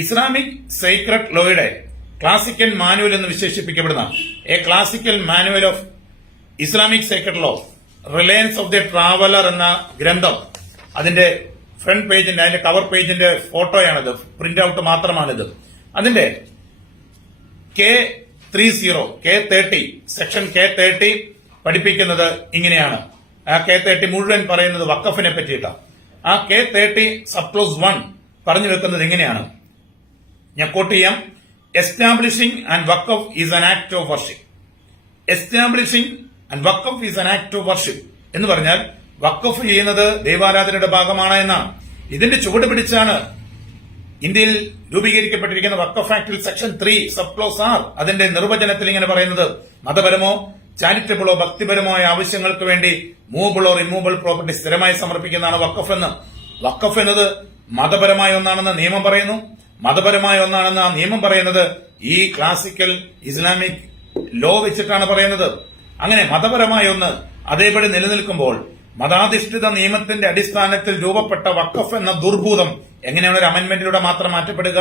Islamic secret ലോയുടെ classical manual എന്ന് വിശേഷിപ്പിക്കപ്പെടുന്ന a classical manual of Islamic secret law reliance of the traveller എന്ന ഗ്രന്ഥം, അതിന്റെ ഫ്രണ്ട് പേജിന്റെ അതിന്റെ കവർ പേജിന്റെ ഫോട്ടോയാണിത്, പ്രിന്റ് ഔട്ട് മാത്രമാണിത്. അതിന്റെ K30 സെക്ഷൻ K30 പഠിപ്പിക്കുന്നത് ഇങ്ങനെയാണ്. ആ K30 മുഴുവൻ പറയുന്നത് വഖഫിനെ പറ്റിയിട്ടാണ്. ആ K30 സബ് ക്ലോസ് 1 പറഞ്ഞു വെക്കുന്നത് ഇങ്ങനെയാണ്. ഞാൻ കോട്ട് ചെയ്യാം. Establishing and Waqf is an act of worship. Establishing and Waqf is an act of worship എന്ന് പറഞ്ഞാൽ വഖഫ് ചെയ്യുന്നത് ദൈവാരാധനയുടെ ഭാഗമാണ് എന്നാണ്. ഇതിന്റെ ചുവട് പിടിച്ചാണ് ഇന്ത്യയിൽ രൂപീകരിക്കപ്പെട്ടിരിക്കുന്ന വഖഫ് ആക്ടിൽ സെക്ഷൻ 3 സബ് ക്ലോസ് 6 അതിന്റെ നിർവചനത്തിൽ ഇങ്ങനെ പറയുന്നത്: മതപരമോ ചാരിറ്റബിളോ ഭക്തിപരമോ ആയ ആവശ്യങ്ങൾക്ക് വേണ്ടി മൂവബിൾ ഓർ ഇമ്മൂവബിൾ പ്രോപ്പർട്ടി സ്ഥിരമായി സമർപ്പിക്കുന്നതാണ് വഖഫ് എന്ന്. വഖഫ് എന്നത് മതപരമായ ഒന്നാണെന്ന് നിയമം പറയുന്നു. മതപരമായ ഒന്നാണെന്ന് ആ നിയമം പറയുന്നത് ഈ ക്ലാസിക്കൽ ഇസ്ലാമിക് ലോ വെച്ചിട്ടാണ് പറയുന്നത്. അങ്ങനെ മതപരമായ ഒന്ന് അതേപടി നിലനിൽക്കുമ്പോൾ മതാധിഷ്ഠിത നിയമത്തിന്റെ അടിസ്ഥാനത്തിൽ രൂപപ്പെട്ട വഖഫ് എന്ന ദുർഭൂതം എങ്ങനെയാണ് ഒരു അമെന്റ്മെന്റിലൂടെ മാത്രം മാറ്റപ്പെടുക?